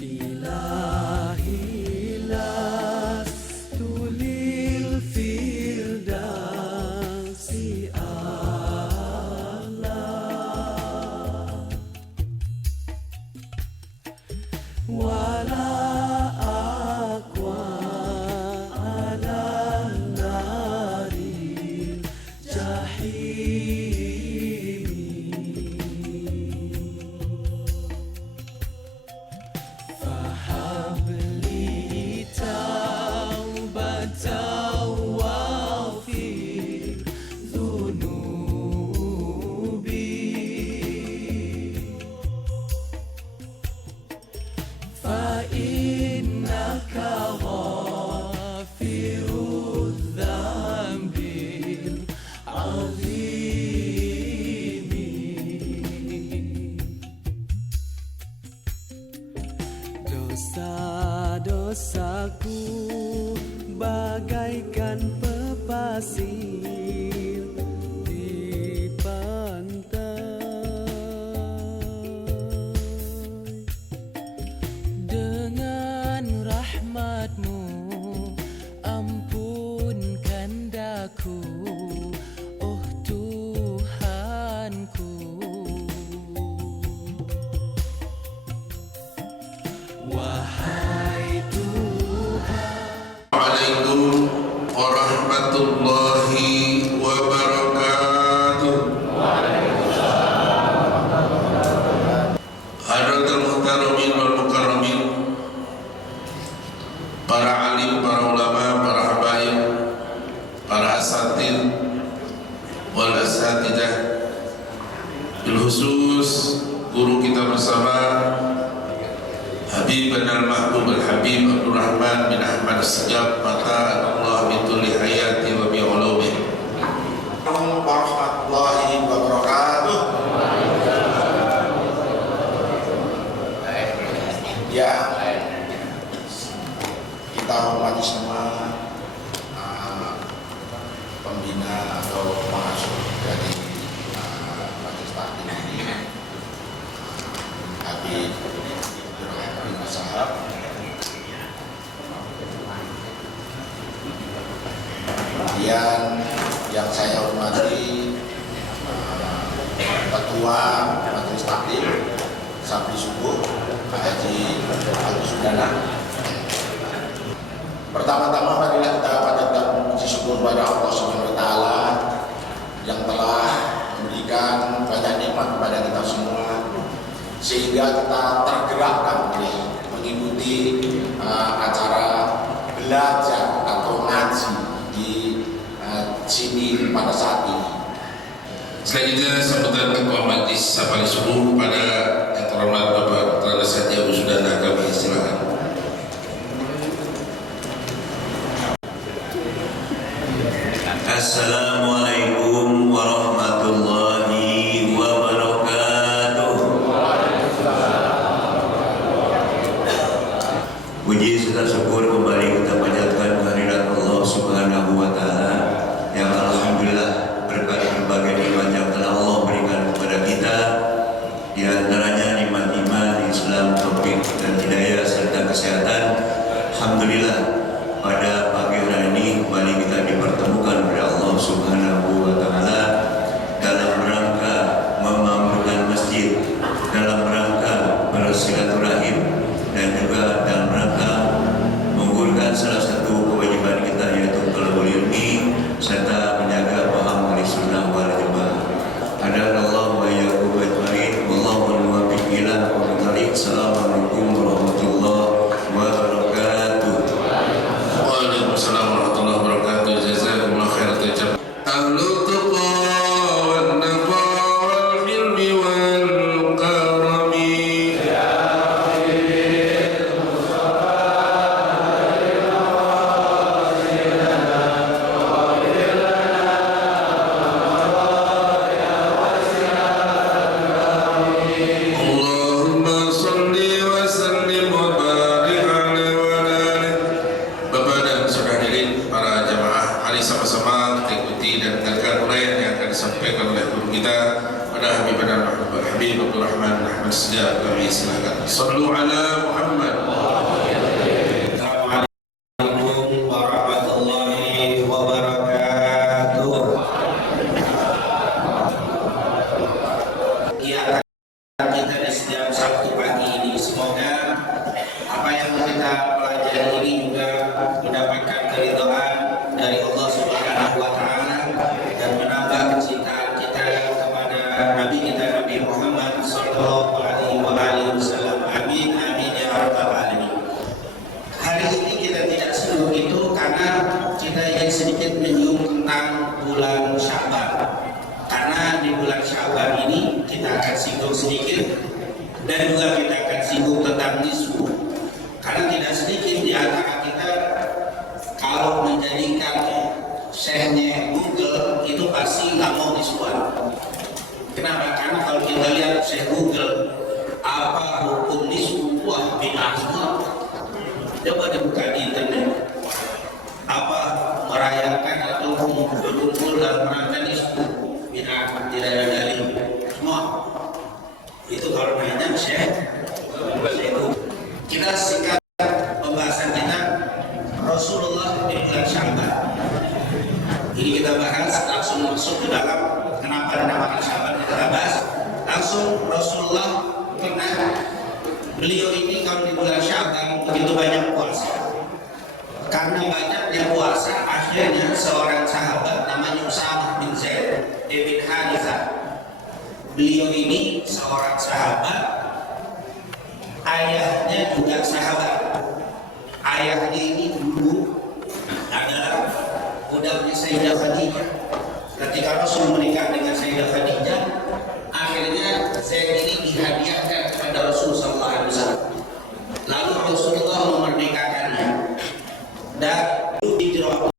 Ilahilah tulil firdausi a'la wala aqwa ala naril jahim fahabli taubatan waghfir dhunubi fa innaka ghafirudz dzambil azimi. Dosa-dosaku bagaikan pepasir di pantai, dengan rahmatmu ampunkan daku, oh Tuhanku. Wahai Tuhan, Assalamualaikum warahmatullahi wabarakatuh. Hadratul muhtaramin wal mukarramin, para alim, para ulama, para habaib, para asatid wal asatidah, bil khusus guru kita bersama Habibana al-Mahbub al-Habib Abdul Rahman bin Ahmad As-Sejab, mata Allah bituli hayati wa bi'ulumih. Assalamualaikum warahmatullahi wabarakatuh. Ya, kita hormati semua pembina atau pengasuh dari Majelis Taklim ini, Habib bin Sahab. Kemudian yang saya hormati Ketua Majelis Taklim Sabri Subuh, Pak Haji Agus Sudana. Pertama-tama marilah kita panjatkan puji syukur kepada Allah Subhanahu wa taala yang telah memberikan banyak nikmat kepada kita semua, sehingga kita tergerakkan mengikuti acara belajar atau ngaji di sini pada saat ini. Selanjutnya sambutan Ketua Majelis Sabri Subuh kepada yang terhormat Bapak Dr. Haji Agus Sudana, kami silakan. Assalamualaikum warahmatullahi wabarakatuh. Puji serta syukur kembali kita panjatkan kehadirat Allah Subhanahu wa taala yang alhamdulillah berkat berbagai nikmat yang telah Allah berikan kepada kita, di antaranya nikmat iman, Islam, taufik dan hidayah serta kesehatan. Alhamdulillah pada pagi hari ini kembali kita dipertemukan oleh Allah Subhanahu wa taala dalam rangka membangun masjid, dalam rangka bersilaturahim, dan juga dalam rangka menggugurkan salah satu kewajiban kita, yaitu thalabul ilmi serta menjaga paham ahlussunnah wal jamaah. Hadanallahu wa iyyakum ajmain, wallahu muwaffiq ila aqwamit thariq. Assalamualaikum warahmatullahi wabarakatuh. Waalaikumsalam warahmatullahi wabarakatuh. Jazakumullah khairan jazaa. Ahlut tuqa wan naqa wal hilmi wal karami. Allahumma salli wa sallim kami silakan. Sallu ala Muhammad. Assalamualaikum warahmatullahi wabarakatuh. Iya, kita di setiap Sabtu pagi ini semoga apa yang kita pelajari ini juga mendapatkan keridhaan dari Allah Subhanahu wa taala dan menambah kecintaan kita kepada Nabi kita Nabi Muhammad sallallahu alaihi wasallam. Amin amin ya rabbal alamin. Hari ini kita tidak sibuk itu karena kita ingin sedikit menyinggung tentang bulan Sya'ban. Karena di bulan Sya'ban ini kita akan singgung sedikit dan juga kita akan singgung tentang nisfu. Karena tidak sedikit di antara kita kalau menjadikan syekhnya Google itu pasti nggak mau nisfuan. Kenapa? Karena kalau kita lihat Syekh Google apa hukum nisfu, wah bid'ah semua. Coba dibuka di internet apa merayakan atau berkumpul dalam rangka nisfu, bid'ah, tidak ada dalil semua. Itu kalau nanya Syekh. Kita singkat pembahasan kita Rasulullah di bulan Sya'ban. Ini kita bahas langsung masuk ke dalam kenapa dinamakan Sya'ban, kita bahas langsung. Rasulullah pernah, beliau ini kalau di bulan Sya'ban begitu banyak puasa. Karena banyaknya puasa, akhirnya seorang sahabat namanya Usamah bin Zaid bin Harithah. Beliau ini seorang sahabat, ayahnya juga sahabat. Ayahnya ini dulu adalah budaknya Sayyidah Khadijah. Ketika Rasul menikah dengan Sayyidah Khadijah, akhirnya Zaid ini dihadiahkan kepada Rasul SAW. Lalu Rasulullah memerdekakannya dan hijrah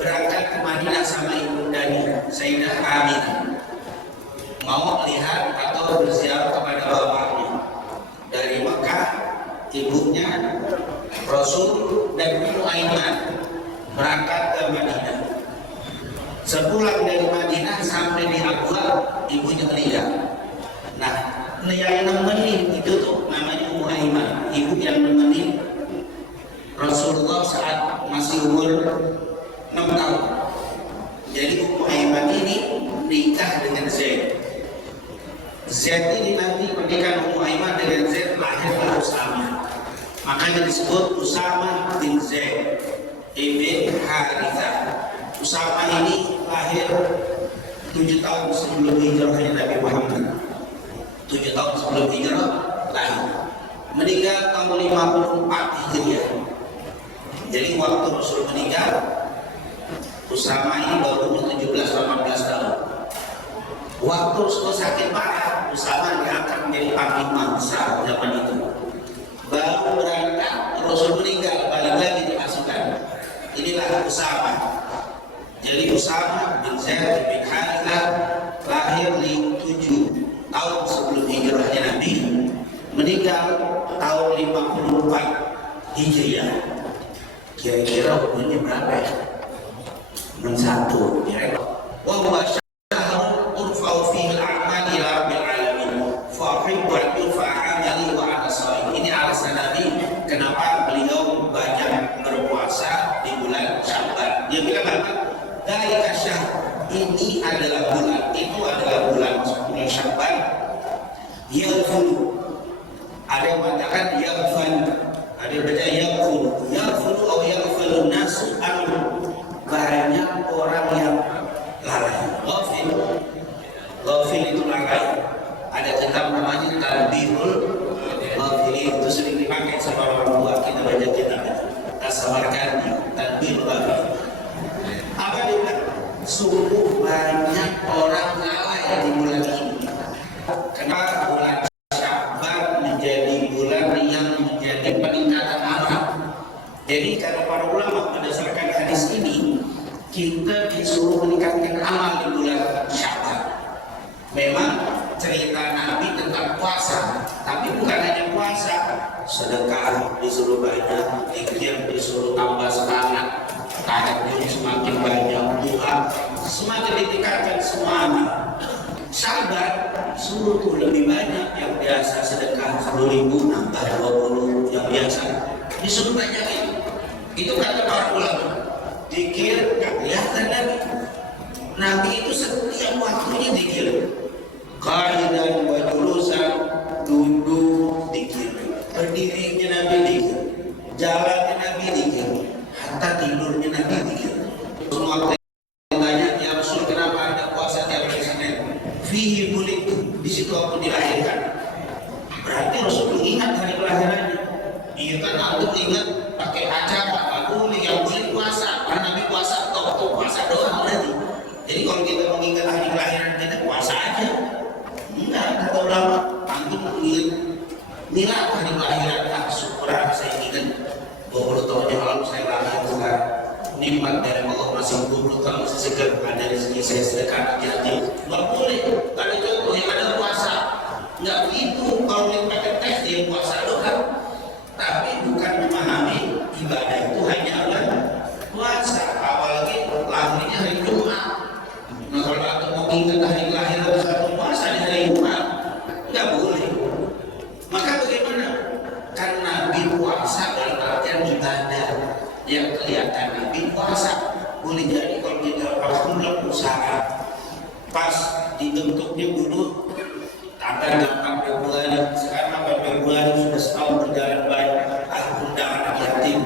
berangkat ke Madinah sama ibundanya Sayyidah Aminah, mau lihat atau berziarah kepada bapaknya. Dari Mekah ibunya Rasul dan Ummu Aiman berangkat ke Madinah. Sepulang dari Madinah sampai di Abwa, ibunya meninggal. Nah, yang nemenin itu tuh namanya Ummu Aiman, ibu yang nemenin Rasulullah saat masih umur 6 tahun. Jadi Ummu Aiman ini nikah dengan Zaid. Zaid ini nanti pernikahan Ummu Aiman dengan Zaid lahirlah Usamah. Makanya disebut Usamah bin Zaid ibn Harithah. Usamah ini lahir 7 tahun sebelum hijrahnya Nabi Muhammad. 7 tahun sebelum hijrah lahir. Meninggal tahun 54 Hijriah. Jadi waktu Rasul meninggal, Usamah ini baru umur 17-18 tahun. Waktu Rasul sakit parah, Usamah diangkat menjadi panglima besar zaman itu. Baru berangkat, Rasul meninggal, balik lagi dimasukkan. Inilah Usamah. Jadi Usamah bin Zaid bin Harithah lahir di 7 tahun sebelum hijrahnya Nabi, meninggal tahun 54 Hijriah. Kira-kira umurnya berapa ya? 61 kira-kira. Wa huwa syahrun urfa'u fihi al-a'mal ila rabbil alamin. Fa uhibbu an yurfa'a 'amali wa ana shaim. Ini alasan Nabi kenapa beliau banyak berpuasa di bulan Sya'ban. Dia bilang apa? Dalika syahr, ini adalah bulan, itu adalah bulan Sya'ban. Yaghfulu. Ada yang mengatakan yaghfal, ada yang baca yaghfulu. Yaghfulu atau yaghfalun nasu an, banyak orang yang lalai. Ghafil itu lalai. Ada kitab namanya Tanbihul Ghafilin, itu sering dipakai sama orang tua kita baca kitab itu. Tasamarkan Tanbihul Ghafilin. Apa dia bilang? Sungguh banyak orang lalai di bulan ini. Kenapa bulan Sya'ban menjadi bulan yang menjadi peningkatan amal? Jadi kata para ulama berdasarkan hadis ini, kita disuruh meningkatkan amal di bulan Sya'ban. Memang cerita Nabi tentang puasa, tapi bukan hanya puasa, sedekah disuruh banyak, zikir disuruh tambah semangat, tahajud semakin banyak, doa semakin ditingkatkan semua amal. Sahabat suruh lebih banyak, yang biasa sedekah 10.000 nambah 20, yang biasa disuruh banyakin. Itu kata para ulama. Zikir nggak kelihatan lagi. Nabi itu setiap waktunya zikir. Qaidan wa julusan, duduk zikir, berdirinya Nabi zikir, jalannya Nabi zikir, hatta tidurnya Nabi zikir. Semua tanya, ya Rasul, kenapa ada puasa tiap hari Senin? Fihi bulitu, di situ aku dilahirkan. Berarti Rasul ingat hari kelahirannya. Iya kan, aku ingat pakai acara, aku yang boleh puasa, karena Nabi puasa atau puasa doang berarti. Jadi kalau kita mengingat hari kelahiran kita, puasa aja. Enggak, kata ulama, antum ingat milad hari kelahiran, syukuran saya ingat 20 tahun yang lalu saya lahir sekarang. Nikmat dari Allah masih 20 tahun masih segar, ada rezeki saya sedekah yatim. Nggak boleh, ada contoh yang ada puasa. Nggak begitu, kalau pakai teks dia puasa doang. Tapi bukan memahami ibadah itu hanya Allah puasa, apalagi lahirnya hari Jumat. Nah kalau aku mau ingat hari kelahiran satu puasa di hari Jumat, nggak boleh. Maka bagaimana? Karena Nabi puasa dalam artian ibadah yang kelihatan. Nabi puasa boleh jadi kalau kita alhamdulillah usaha pas dibentuknya dulu tanggal 8 Februari, sekarang 8 Februari sudah setahun berjalan baik, alhamdulillah anak yatim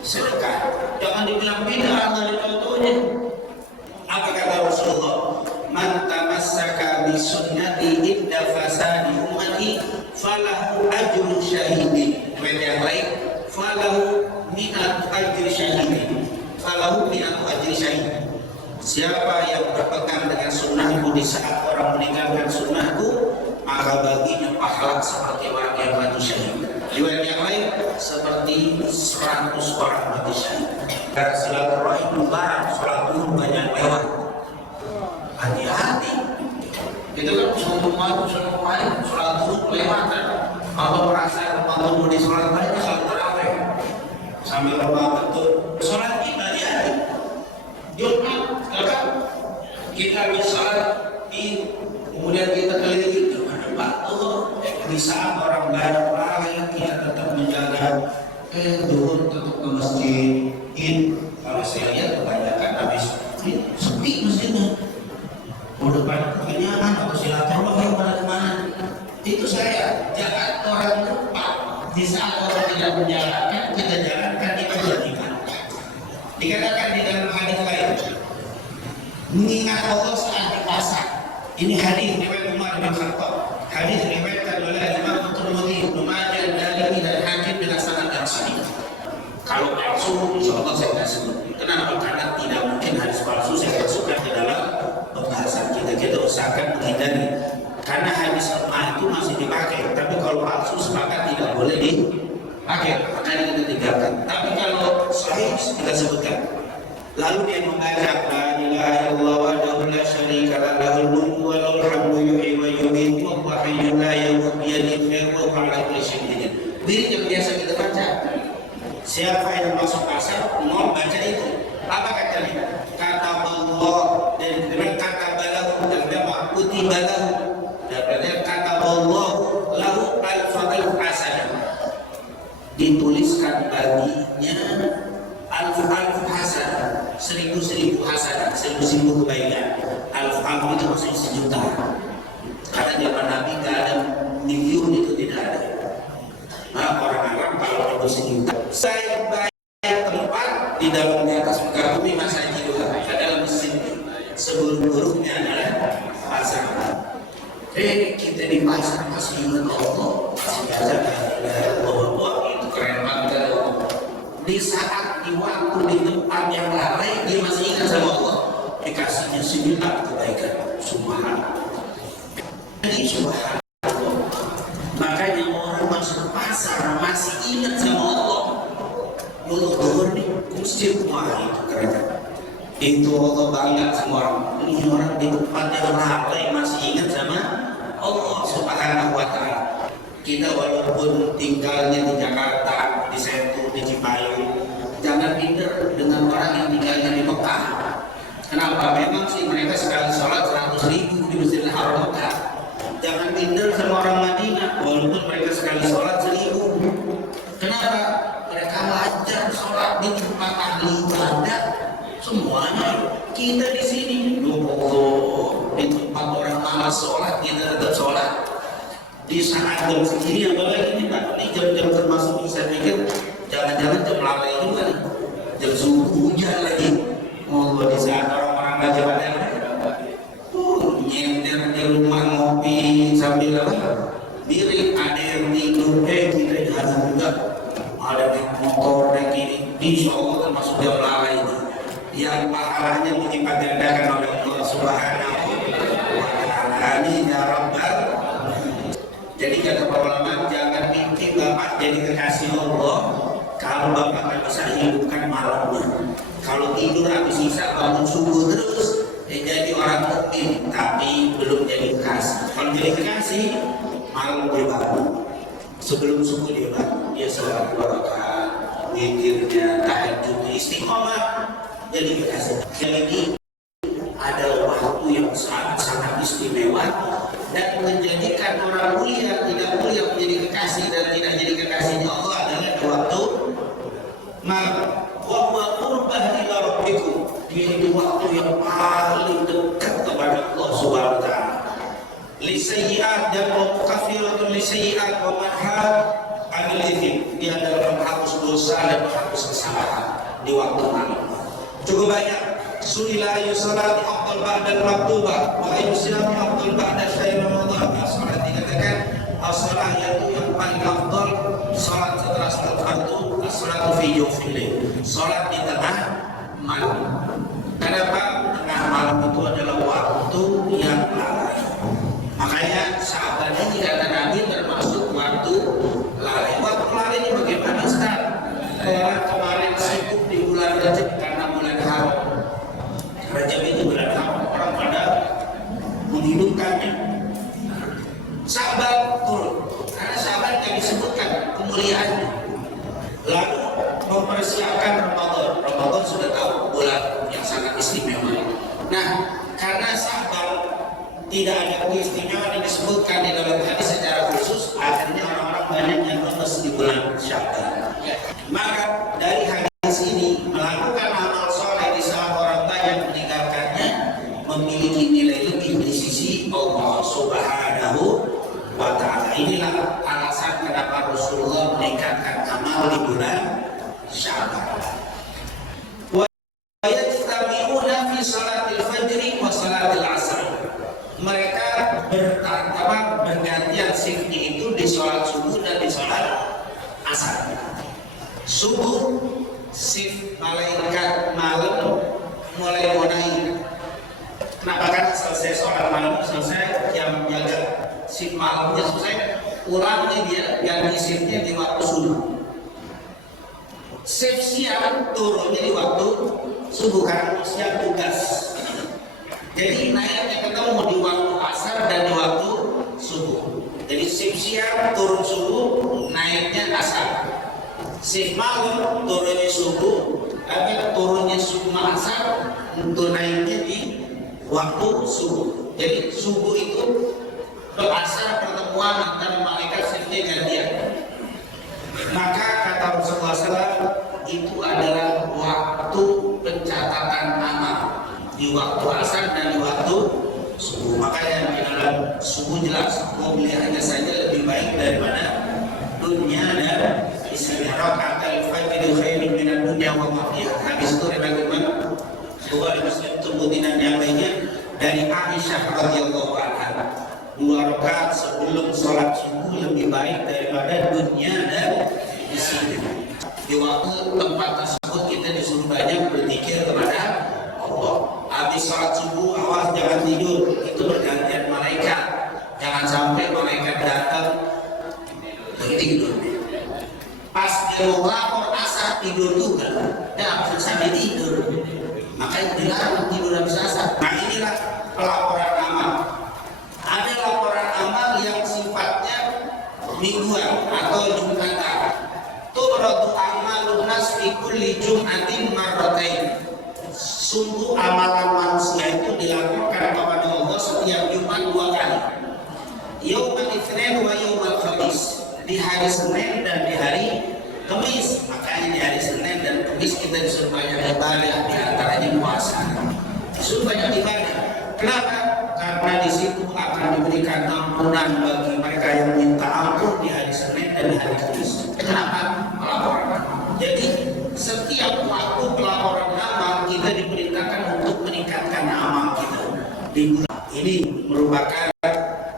sedekah. Jangan dibilang bid'ah, nggak ada contohnya. Apa kata Rasulullah? Man tamassaka bi sunnati inda fasadi ummati falahu ajru syahidin. Yang lain, falahu minat ajri syahidin. Falahu minat ajri syahidin. Siapa yang berpegang dengan sunnahku di saat orang meninggalkan sunnahku, maka baginya pahala seperti orang yang mati syahid. Riwayat yang lain seperti 100 orang mati syahid. Karena silaturahim barang sholat duhur banyak lewat. Hati-hati. Itu kan semua sholat duhur lewat kan. Kalau merasa waktu di sholat banyak sholat tarawih sambil berdoa betul. Sholat kita hati-hati. Jumat, kan kita bisa di kemudian kita keliling ada batu di saat orang banyak lalai kita tetap menjaga duhur tetap ke masjid. Kalau saya lihat kebanyakan habis sepi masjidnya, udah banyak kebanyakan atau silaturahmi pada kemana. Itu saya jangan orang lupa di saat orang tidak menjalankan, kita jalankan di kewajiban. Dikatakan di dalam hadis lain, mengingat Allah saat di pasar. Ini hadis riwayat Umar bin Khattab. Hadis riwayatkan oleh Imam Tirmidzi, Ibnu Majah, Darimi dan Hakim dengan sanad yang sahih. Kalau palsu, insyaallah saya tidak sebut. Kenapa? Karena tidak mungkin hadis palsu saya masukkan ke dalam pembahasan kita. Kita usahakan menghindari. Karena hadis lemah itu masih dipakai. Tapi kalau palsu sepakat tidak boleh dipakai. Makanya kita tinggalkan. Tapi kalau sahih kita sebutkan. Lalu dia membaca la ilaha illallah wahdahu la syarika lahu lahul mulku wa lahul hamdu yuhyi wa yumiitu wa huwa hayyun la yamutu bi yadihi al-khairu wa huwa ala kulli shay'in qadir. Wirid yang biasa kita baca. Siapa yang masuk pasar mau baca itu. Apa katanya? Kata Allah dan kata balahu dan nama kutiba lahu. Dan kata Allah lahu al-fadl hasanah. Dituliskan baginya alf hasanah, 1000 hasanah, 1000 kebaikan. Alf itu maksudnya 1 juta. Karena di zaman Nabi nggak ada miliun, itu tidak ada. Nah orang Arab kalau itu 1 juta. Saya bayar tempat di dalam di atas muka bumi masa juga adalah mesin. Sebelum hurufnya adalah hasanah. Kita di pasar masih ingat Allah, masih belajar Allah, itu keren banget. Di saat, di waktu, di tempat yang lalai dia masih ingat sama Allah, dikasihnya 1 juta kebaikan. Subhanallah. Jadi subhanallah. Makanya orang masuk pasar masih ingat sama Allah. Mulut nih kusir, wah itu keren. Itu Allah banget sama orang. Ini orang di tempat yang lalai masih ingat sama Allah Subhanahu wa ta'ala. Kita walaupun tinggalnya di Jakarta, di Sentul, di Cipayung, jangan minder dengan orang yang tinggalnya di Mekah. Kenapa? Memang sih mereka sekali sholat 100.000 di Masjidil Haram minder sama orang Madinah, walaupun mereka sekali sholat 1000. Kenapa? Mereka wajar sholat di tempat ahli ibadah semuanya. Kita di sini, di tempat orang malas sholat kita tetap sholat. Di saat jam segini apalagi nih Pak, ini jam-jam termasuk saya pikir jangan-jangan jam lalai juga nih, jam subuh hujan lagi. Oh, di saat orang-orang baca pada nyender di rumah ngopi sambil diri, ada yang tidur, kita jangan juga ada yang motor dan gini, insya Allah termasuk jam lalai ini yang pahalanya dilipat gandakan oleh Allah Subhanahu wa Ta'ala. Amin ya Rabbal. Jadi kata para ulama, jangan mimpi bapak jadi kekasih Allah kalau bapak tak bisa hidupkan malamnya. Kalau tidur habis isya bangun subuh terus, jadi orang mukmin tapi belum jadi kekasih. Kalau jadi kekasih, malam dia bangun, sebelum subuh dia bangun, dia sholat 2 rakaat, witirnya, tahajudnya, istiqomah, jadi kekasih. Jadi ada waktu yang sangat-sangat istimewa dan menjadikan orang mulia tidak mulia menjadi kekasih dan tidak jadi kekasihnya Allah adalah waktu malam. Wa qurbah ila rabbikum, yaitu waktu yang paling dekat kepada Allah Subhanahu wa Ta'ala. Li sayyi'at dan mukaffiratun li sayyi'at wa manhat anil ithim, dia adalah menghapus dosa dan menghapus kesalahan di waktu malam. Cukup banyak. Suila ayu salati afdal ba'dal maktubah wa ayu silami afdal ba'da syair Ramadan. Salat dikatakan as-salat yaitu yang paling afdal salat setelah salat fardu, as-salatu fi jawfil lail, salat di tengah malam. Kenapa? Tengah malam itu adalah waktu yang lalai. Makanya sahabat ini kata Nabi termasuk waktu lalai. Waktu lalai ini bagaimana sekarang? Orang kemarin sibuk di bulan Rajab karena bulan haram. Rajab itu bulan haram, orang pada menghidupkannya. Sahabat turun, karena sahabat yang disebutkan kemuliaannya. Lalu mempersiapkan Ramadan. Ramadan sudah tahu bulan yang sangat istimewa. Nah, karena sahabat tidak ada keistimewaan yang disebutkan di dalam hadis secara khusus, akhirnya orang-orang banyak yang lemes di bulan Sya'ban. Maka dari hadis ini melakukan amal soleh di saat orang banyak meninggalkannya memiliki nilai lebih di sisi Allah Subhanahu wa Ta'ala. Inilah alasan kenapa Rasulullah meningkatkan amal di bulan Sya'ban. Wa yajtami'una fi salatil fajri wa salatil asr. Mereka bergantian shiftnya itu di sholat subuh dan di sholat asar. Subuh shift malaikat malam mulai naik. Kenapa? Kan selesai sholat malam selesai, yang jaga shift malamnya selesai, ulangnya dia ganti shiftnya di waktu subuh. Shift siang turunnya di waktu subuh karena siang tugas. Jadi naiknya ketemu di waktu asar dan di waktu subuh. Jadi shift siang turun subuh, naiknya asar. Shift malam turunnya subuh, tapi turunnya subuh asar, untuk naiknya di waktu subuh. Jadi subuh itu berasar pertemuan antara malaikat shiftnya gantian. Maka kata Rasulullah SAW, itu adalah waktu pencatatan amal di waktu asar dan di waktu subuh. Makanya di dalam subuh jelas mobilnya saja lebih baik daripada dunia dan isinya. Rakaatul fajr khairun minad dunya wa ma fiha. Hadis itu riwayat Bukhari Muslim dan yang lainnya dari Aisyah radhiyallahu anha. 2 rakaat sebelum sholat subuh lebih baik daripada dunia dan isinya. Di waktu tempat tersebut kita disuruh banyak berzikir kepada Allah. Habis sholat subuh, awas jangan tidur, itu bergantian malaikat. Jangan sampai malaikat datang tidur. Pas dia mau lapor asar tidur juga, ya sampai tidur. Makanya dilarang tidur habis asar. Nah inilah pelaporan amal. Ada laporan amal yang sifatnya mingguan atau jumatan. Tu'radu a'malun nas fi kulli jum'atin marratain. Sungguh amalan manusia itu dilaporkan kepada Allah setiap Jumat 2 kali. Yaumul di hari Senin dan di hari Kamis. Makanya di hari Senin dan Kamis kita disuruh banyak ibadah, di antaranya puasa. Disuruh banyak ibadah. Kenapa? Karena di situ akan diberikan ampunan bagi mereka yang minta ampun di hari Senin dan di hari Kamis. Kenapa? Pelaporan. Jadi setiap waktu pelaporan amal kita diperintahkan untuk meningkatkan amal kita di bulan ini. Merupakan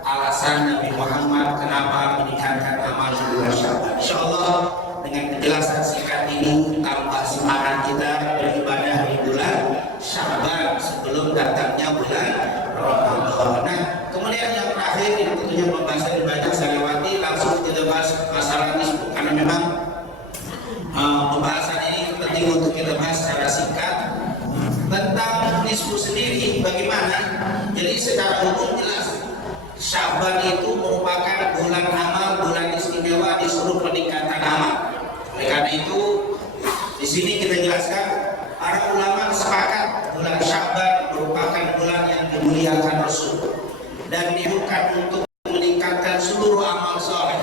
alasan Nabi Muhammad kenapa meningkatkan amal di bulan Syawal. Insyaallah dengan penjelasan singkat ini tambah semangat kita beribadah di bulan Syawal sebelum datangnya bulan Ramadan. Nah, kemudian yang terakhir yang tentunya pembahasan yang banyak saya lewati, langsung kita bahas masalah nisbu karena memang pembahasan ini penting untuk kita bahas secara singkat tentang nisbu sendiri. Bagaimana? Jadi secara umum jelas Sya'ban itu merupakan bulan amal, bulan istimewa, disuruh peningkatan amal. Oleh karena itu di sini kita jelaskan para ulama sepakat bulan Sya'ban merupakan bulan yang dimuliakan Rasul dan dibutuhkan untuk meningkatkan seluruh amal soleh.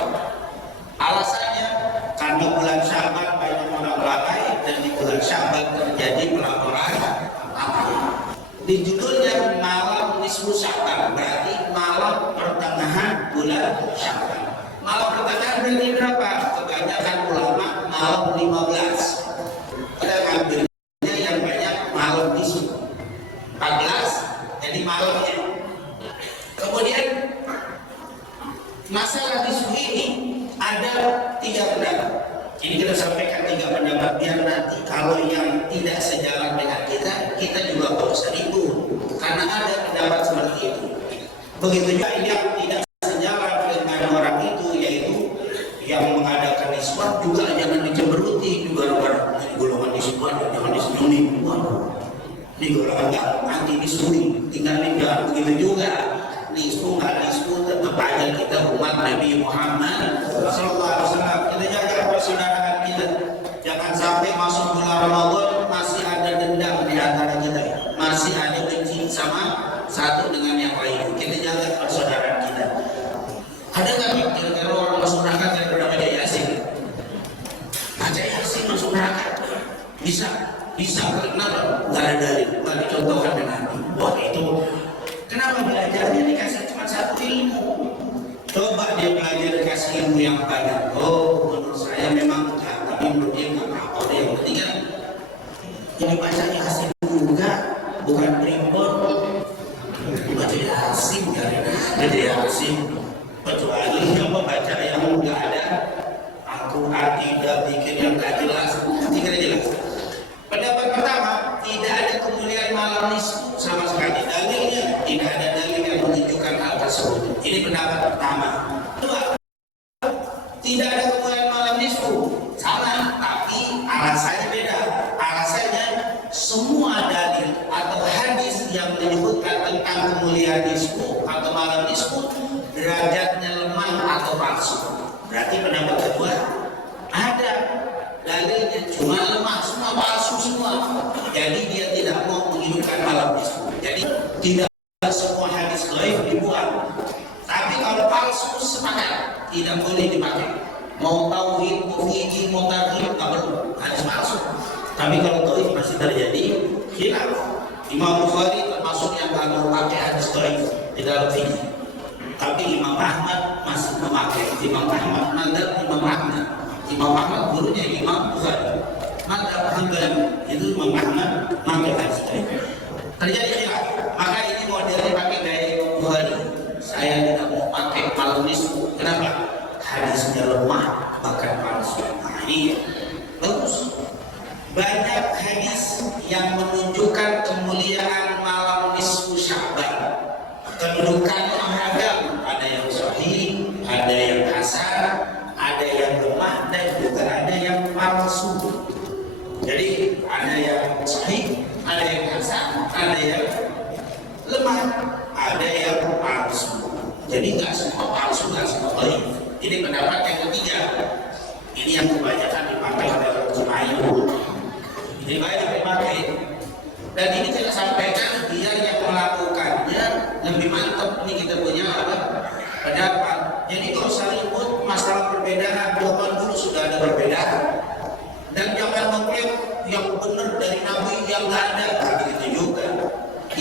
Alasannya karena bulan Sya'ban banyak orang lalai dan di bulan Sya'ban terjadi pelaporan amal. Di judulnya malam nisfu Sya'ban, berarti malam pertengahan bulan Sya'ban. Malam pertengahan berarti berapa? Kebanyakan ulama malam 15. Ada ngambilnya yang banyak malam nisfu 14, jadi malamnya. Kemudian masalah nisfu ini ada 3 pendapat. Ini kita sampaikan 3 pendapat biar nanti kalau yang tidak sejalan dengan kita juga tidak usah ribut karena ada pendapat seperti itu. Begitu juga yang tidak sejalan dengan orang itu, yaitu yang mengadakan nisbah juga jangan dicemberuti juga orang golongan nisbah jangan disenangi. Ini golongan yang anti nisbah tinggalin jangan begitu juga. Nisbu nggak nisbu tetap aja kita umat Nabi Muhammad SAW. Kita jaga persaudaraan kita. Jangan sampai masuk bulan Ramadan masih ada dendam di antara kita, masih ada benci sama satu dengan yang lain. Kita jaga persaudaraan kita. Ada nggak kira-kira orang masuk neraka gara-gara baca Yasin? Baca Yasin masuk neraka? Bisa, bisa. Kenapa? Nggak ada dalil, nggak dicontohkan dengan wah itu. Kenapa belajarnya dikasih cuma 1 ilmu? Coba dia belajar dikasih ilmu yang banyak. Oh, menurut saya memang enggak, tapi menurut dia enggak apa-apa. Yang penting kan jadi baca Yasin juga, bukan primbon. Baca Yasin kan? Baca Yasin. Kecuali kamu baca yang enggak ada Al-Quran, tidak bikin yang enggak jelas, tidak jelas. Pendapat pertama, tidak ada kemuliaan malam nisfu sama sekali. Dalilnya tidak ada dalil yang menunjukkan hal tersebut. Ini pendapat pertama. Kedua, tidak ada kemuliaan malam nisfu. Salah, tapi alasannya beda. Alasannya semua dalil atau hadis yang menyebutkan tentang kemuliaan nisfu atau malam nisfu derajatnya lemah atau palsu. Berarti pendapat kedua ada dalilnya cuma lemah, semua palsu semua. Jadi dia tidak mau menghidupkan malam nisfu. Jadi tidak semua hadis dhaif dibuang. Tapi kalau palsu sepakat tidak boleh dipakai. Mau tauhid, mau fikih, mau tarhib nggak perlu hadis palsu. Tapi kalau dhaif masih terjadi khilaf. Imam Bukhari termasuk yang nggak mau pakai hadis dhaif di dalam fikih. Tapi Imam Ahmad masih memakai. Imam Ahmad mazhab Imam Ahmad. Imam Ahmad gurunya Imam Bukhari. Mazhab Hanbali itu Imam Ahmad pakai hadis dhaif. Terjadi khilaf. Maka ini modelnya pakai gaya Imam Bukhari. Saya tidak mau pakai malam nisfu. Kenapa? Hadisnya lemah, bahkan palsu. Nah ini bagus. Banyak hadis yang menunjukkan kemuliaan malam nisfu Sya'ban. Kedudukannya beragam. Ada yang sahih, ada yang hasan, ada yang lemah, dan juga ada yang palsu. Jadi ada yang sahih, ada yang hasan, ada yang lemah, ada yang palsu. Jadi nggak semua palsu, nggak semua baik. Ini pendapat yang ketiga. Ini yang kebanyakan dipakai oleh jemaah. Ini banyak dipakai. Dan ini kita sampaikan biar yang melakukannya lebih mantap. Ini kita punya apa? Pendapat. Jadi kalau usah ribut masalah perbedaan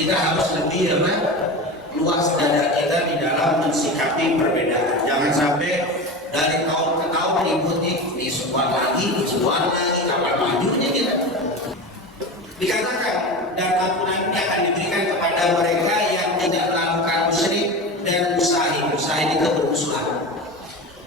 Kita harus lebih luas dada kita di dalam mensikapi perbedaan. Jangan sampai dari tahun ke tahun ikuti di sebuah lagi, kapan majunya kita. Dikatakan dan ampunan ini akan diberikan kepada mereka yang tidak melakukan musyrik dan mustahil itu bermusuhan.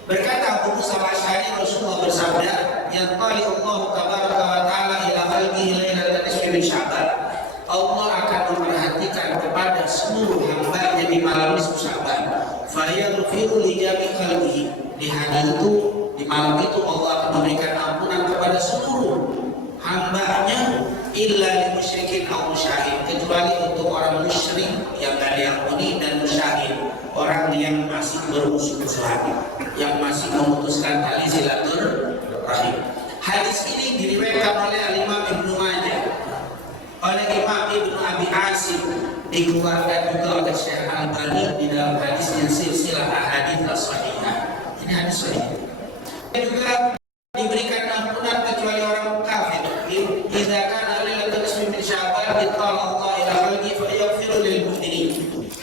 Berkata Abu Musa al-Asy'ari, Rasulullah bersabda, "Yantali Allah tabaraka wa ta'ala ila khalqihi lailatal nisfi min Sya'ban." Allah akan memperhatikan kepada seluruh hamba-Nya di malam nisfu Sya'ban. Fa yaghfiru li jami' khalqihi. Di hari itu, di malam itu Allah akan memberikan ampunan kepada seluruh hamba-Nya illa lil musyrikin aw musyahid, kecuali untuk orang musyrik yang gak diampuni dan musyahid, orang yang masih bermusuh-musuhan, yang masih memutuskan tali silaturahim. Hadis ini diriwayatkan oleh Imam Ibnu Majah, oleh Imam Ibnu Abi Asim, dikeluarkan juga oleh Syekh Al-Albani di dalam hadisnya silsilah ahadits as-shahihah. Ini hadis sahih. Juga diberikan ampunan kecuali orang kafir. Idza kana lailatul nisfi min Sya'ban ittala Allah ila khalqi fa yaghfiru lil mu'minin.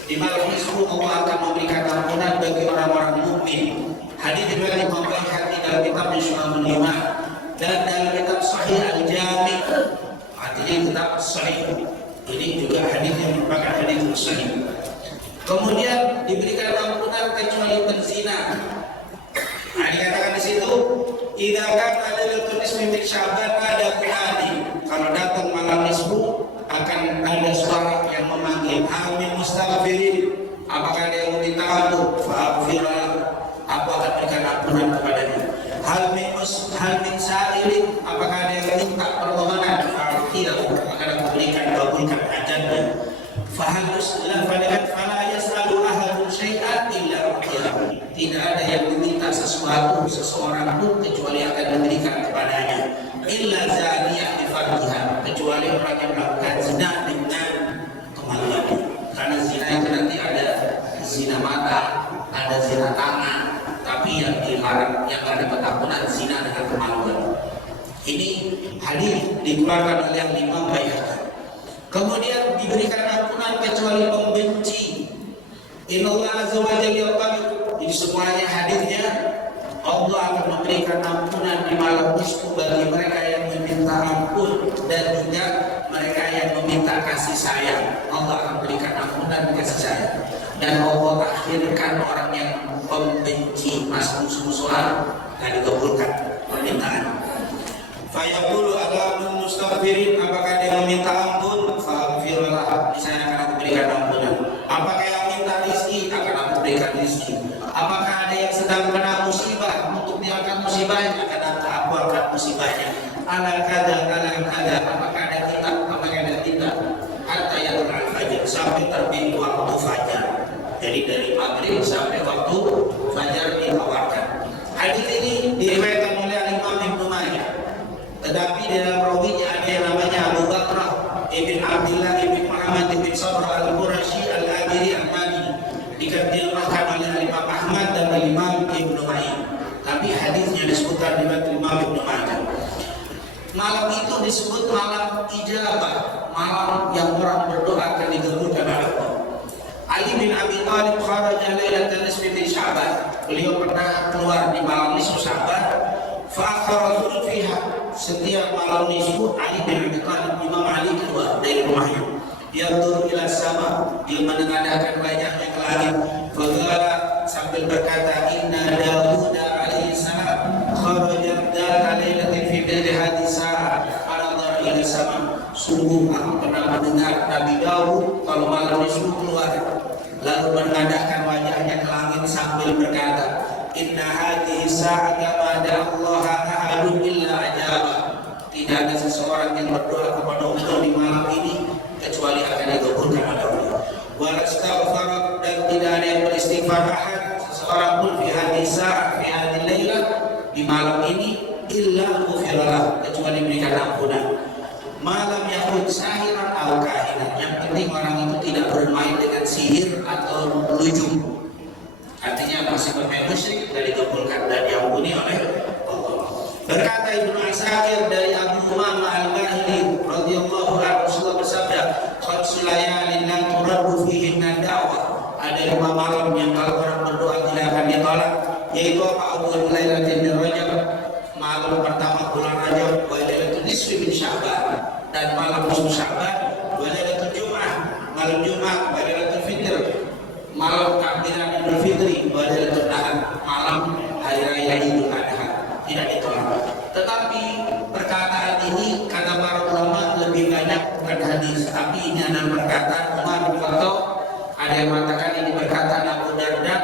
Di malam nisfu Allah akan memberikan ampunan bagi orang-orang mukmin. Hadis riwayat Imam Baihaqi dalam kitab Syu'abul Iman dan dalam kitab Sahih Al-Jami'. Artinya kitab sahih. Ini juga hadis yang merupakan hadis sahih. Kemudian diberikan ampunan kecuali penzina. Nah, dikatakan di situ, idza kana lailatul nisfi min Sya'ban ada kunadi. Kalau datang malam nisfu akan ada suara yang memanggil, amin mustaghfirin. Apakah dia yang meminta ampun? Fa'aghfirlah. Aku akan berikan ampunan kepadanya. Hal min sa'ilin. Apakah dia yang minta pertolongan? Tidak. Akan aku berikan kabulkan hajatnya. Fala yas'alu ahadun syai'an illa u'tiyahu. Tidak ada yang meminta sesuatu seseorang pun kecuali akan diberikan kepadanya. Illa zaniyah bi farjiha, kecuali orang yang melakukan zina dengan kemaluannya. Karena zina itu nanti ada zina mata, ada zina tangan, tapi yang dilarang, yang ada pengampunan zina dengan kemaluan. Ini hadis dikeluarkan oleh Imam Baihaqi. Kemudian diberikan ampunan kecuali pembenci. Innallaha azza wa jalla yaqul. Jadi semuanya hadisnya Allah akan memberikan ampunan di malam nisfu bagi mereka yang meminta ampun dan juga mereka yang meminta kasih sayang. Allah akan berikan ampunan dan kasih sayang. Dan Allah akhirkan orang yang pembenci, masuk musuh-musuhan, dan dikabulkan permintaan. Fayaqulu alamun mustaghfirin, apakah dia meminta ampun? Faghfirullah, saya akan aku berikan ampunan. Apakah yang minta rizki? Akan aku berikan rizki. Apakah ada yang sedang kena musibah? Untuk diangkat musibahnya, aku angkat musibahnya. Ala kada, apakah ada kitab? Apakah ada kitab? Hatta yatul fajar, sampai terbit waktu fajar. Jadi dari maghrib sampai waktu fajar ditawarkan. Hadis ini diriwayatkan oleh Imam Ibnu Majah. Tetapi di dalam rawinya ada yang namanya Abu Bakrah ibn Abdullah ibn Muhammad ibn Sabr al-Qurashi al-Amiri al-Madini, dikatakan oleh Imam Ahmad dan Imam Ibnu Ma'in. Tapi hadisnya disebutkan di Imam Ibnu Majah. Malam itu disebut malam ijabah, malam yang orang berdoa akan dikabulkan oleh Allah. Ali bin Abi Thalib kharaja lailatal nisfi min Sya'ban. Beliau pernah keluar di malam nisfu Sya'ban. Fa akhara fiha. Setiap malam nisfu Ali bin Abi Thalib, Imam Ali keluar dari rumahnya. Yandur ila sama, dia menengadahkan wajahnya ke langit. Faqala, sambil berkata, inna Dawud alaihi salam kharaja dzata lailatin fi bid'i hadis sa'a ala ila sama. Sungguh aku pernah mendengar Nabi Dawud kalau malam nisfu keluar, lalu menengadahkan wajahnya ke langit sambil berkata, inna hadhihi sa'ata ma Allah ahadun illa ajaba. Tidak ada seseorang yang berdoa kepada Allah di malam ini kecuali akan dikabulkan oleh Allah. Wa astaghfar, dan tidak ada yang beristighfar ahad seseorang pun fi hadhihi sa'ah fi hadhihi lailah, di malam ini illa ghufirallah, kecuali diberikan ampunan. Malam yakun sahiran atau kahinan, yang penting orang itu tidak bermain dengan sihir atau nujum. Artinya masih bermain musyrik, dan dikabulkan dan diampuni oleh Allah. Berkata Ibnu Asakir dari Abu Umamah Al-Bahili radhiyallahu anhu, Rasulullah bersabda, khamsu layalin yaitu apa? Awwalul lailatin min Rajab, malam pertama bulan Rajab, wa lailatul nisfi min Sya'ban, dan malam nisfu Sya'ban, wa lailatul Jum'ah, malam Jumat, wa lailatul Fitr, malam takbiran Idul Fitri, wa lailatul Nahr, malam hari raya Idul Adha. Tidak ditolak. Tetapi perkataan ini kata para ulama lebih banyak bukan hadis, tapi ini adalah perkataan Umar bin Khattab. Ada yang mengatakan ini perkataan Abu Darda,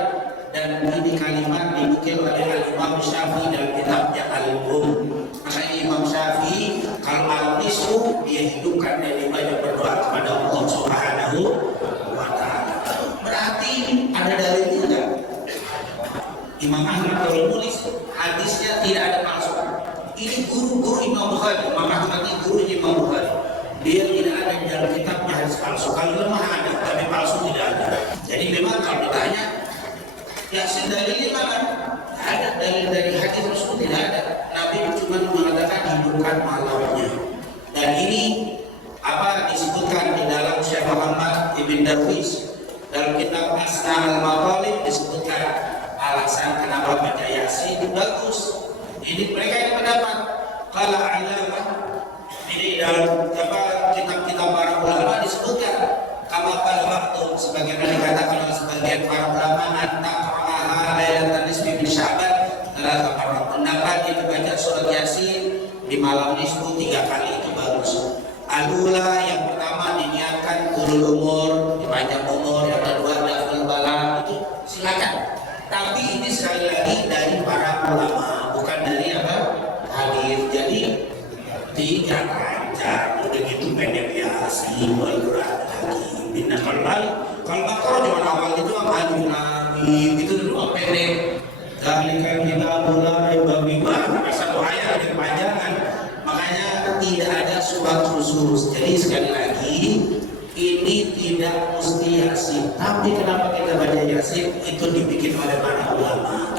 dan ini kalimat dinukil oleh Imam Syafi'i dalam kitabnya Al-Um. Makanya Imam Syafi'i kalau malam nisfu dia hidupkan dan dia banyak berdoa kepada Allah Subhanahu wa Ta'ala. Berarti ada dalilnya enggak? Imam Ahmad kalau nulis hadisnya tidak ada palsu. Ini guru Imam Bukhari. Imam Ahmad ini guru Imam Bukhari. Dia tidak ada di dalam kitabnya hadis palsu. Kalau lemah ada, tapi palsu tidak ada. Jadi memang kalau ditanya, Yasin dalilnya mana? Ada dalil dari hadis Rasul, tidak ada. Nabi cuma mengatakan hidupkan malamnya. Dan ini apa disebutkan di dalam Syekh Muhammad Ibn Darwis dalam kitab Asna al-Maqalib disebutkan alasan kenapa baca Yasin bagus. Ini mereka yang mendapat qala alamah. Ini dalam kitab-kitab para ulama disebutkan kama qala ba'du, sebagaimana dikatakan oleh sebagian para ulama an-taqra'aha lailatan nisfi min Sya'ban adalah para pendapat itu baca surat Yasin di malam nisfu 3 kali itu bagus. Al-ula yang pertama diniatkan ulul umur, dipanjang umur, yang kedua daful bala, itu silakan. Tapi ini sekali lagi dari para ulama, bukan dari apa? Hadis. Jadi tidak lancar, udah gitu pendek Yasin, Al-Qur'an Hakim. Inna kalau Baqarah cuma awal itu alif lam mim itu dulu pendek. Zalikal kitabul la raiba fihi, satu ayat ada kepanjangan. Makanya tidak ada surat khusus. Jadi sekali lagi ini tidak mesti Yasin. Tapi kenapa kita baca Yasin? Itu dibikin oleh para ulama.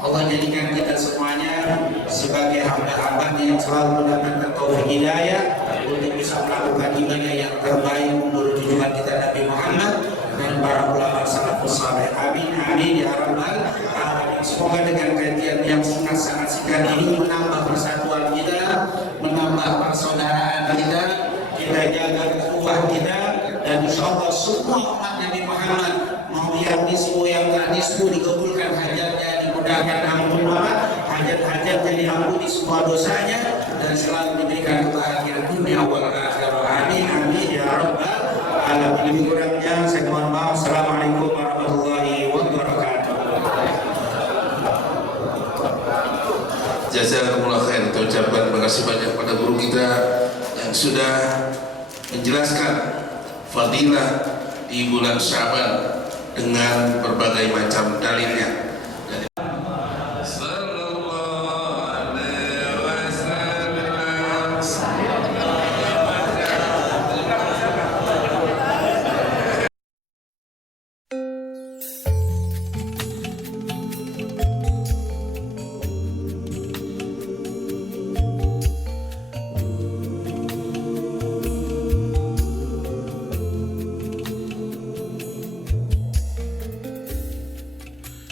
Allah jadikan kita semuanya sebagai hamba-hamba yang selalu mendapatkan taufik hidayah untuk bisa melakukan ibadah yang terbaik menurut junjungan kita Nabi Muhammad dan para ulama salafus saleh. Amin amin ya rabbal alamin. Semoga dengan kajian yang sangat singkat ini menambah persatuan kita, menambah persaudaraan kita, kita jaga ukhuwah kita, dan insyaallah semua umat Nabi Muhammad mau yang nisfu yang tak nisfu dikabulkan hajatnya, dimudahkan ampun doa hajat-hajatnya, diampuni semua dosanya, dan selalu diberikan kebahagiaan dunia wal akhirah. Amin amin ya rabbal alamin. Lebih kurangnya saya mohon maaf. Assalamualaikum warahmatullahi wabarakatuh. Jazakumullah khair. Kita ucapkan terima kasih banyak pada guru kita yang sudah menjelaskan fadilah di bulan Sya'ban dengan berbagai macam dalilnya.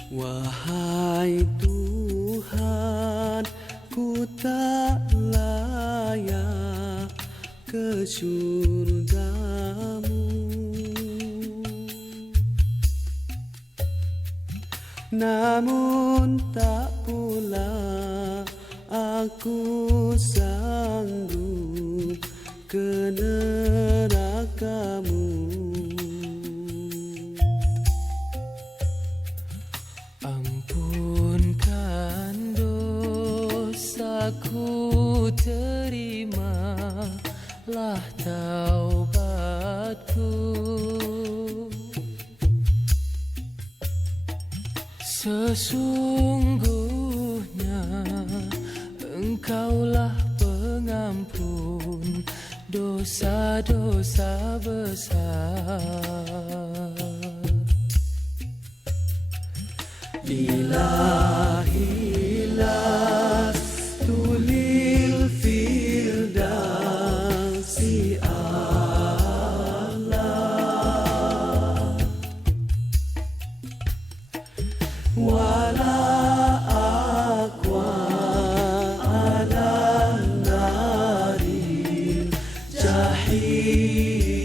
Wahai Tuhan, ku tak layak ke surgamu, namun tak pula aku sanggup ke nerakamu. Ampunkan dosaku, terimalah taubatku. Sesungguhnya Engkaulah pengampun dosa-dosa besar. Ilahilah tulil firdausi a'la, wala جحيم